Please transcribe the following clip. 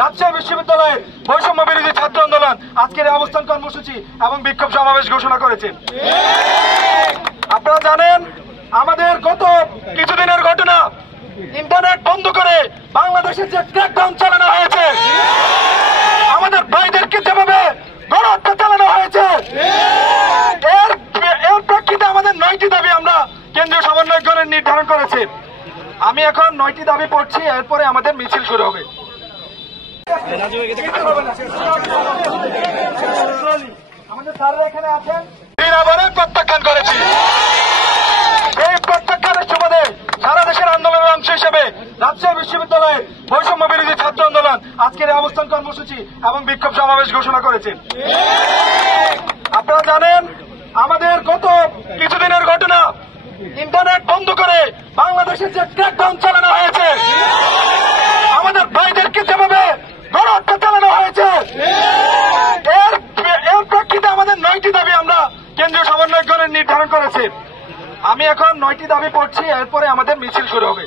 রাজশাহী বিশ্ববিদ্যালয়ের বৈষম্য বিরোধী ছাত্র আন্দোলন আজকের এই অবস্থান কর্মসূচি এবং বিক্ষোভ সমাবেশ ঘোষণা করেছে। আপনারা জানেন আমাদের গত কিছুদিনের ঘটনা, ইন্টারনেট বন্ধ করে বাংলাদেশের যে ক্র্যাকডাউন চালানো হয়েছে, আমাদের ভাইদেরকে যেভাবে গণহত্যা চালানো হয়েছে, এর প্রেক্ষিতে আমাদের 9টি দাবি আমরা কেন্দ্রীয় সমন্বয়কগণের নির্ধারণ করেছি। আমি এখন 9টি দাবি পড়ছি, এরপরে আমাদের মিছিল শুরু হবে। আমাদের স্যাররা এখানে আছেন, প্রত্যাখ্যান করেছি। এই প্রত্যাখ্যানের সুবাদে সারা দেশের আন্দোলনের অংশ হিসেবে রাজশাহী বিশ্ববিদ্যালয়ের বৈষম্য বিরোধী ছাত্র আন্দোলন আজকের এই অবস্থান কর্মসূচি এবং বিক্ষোভ সমাবেশ ঘোষণা করেছে। আপনারা জানেন আমাদের গত কিছুদিনের ঘটনা, ইন্টারনেট বন্ধ করে বাংলাদেশের যে ক্র্যাকডাউন চালানো হয়েছে, আমাদের ভাইদেরকে যেভাবে গণহত্যা চালানো হয়েছে, এর প্রেক্ষিতে আমাদের 9টি দাবি আমরা কেন্দ্রীয় সমন্বয়কগণের নির্ধারণ করেছি। আমি এখন 9টি দাবি পড়ছি, এরপরে আমাদের মিছিল শুরু হবে।